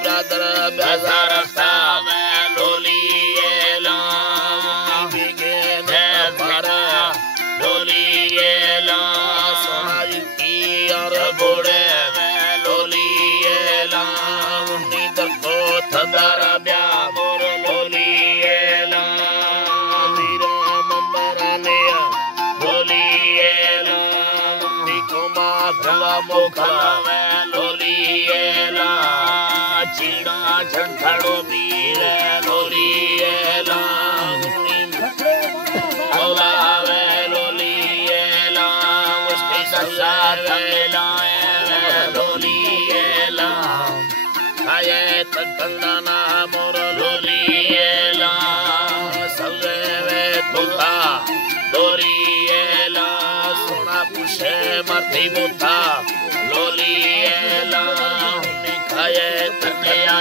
ब्रादर बेजार सावे लोलिए लाम बिगे भर लोलिए लाम सोनाई की और बुढ़े लोलिए लाम नीदर को थदर ब्या मोर लोलिए लाम वीरो मंबराने लोलिए लाम निको मा भला मुखला मोखला वे लोलिए लाम चीड़ा झंझड़ो वीर लोलिए लाम मौला वे लोलिए लाम उसके साथ मिलाए वे लोलिए लाम आये तकंदाना मोर लोलिए लाम सवे वे बुता लोलिए लाम सोना पुषे मरती बुता लोलिए लाम निखाये तकया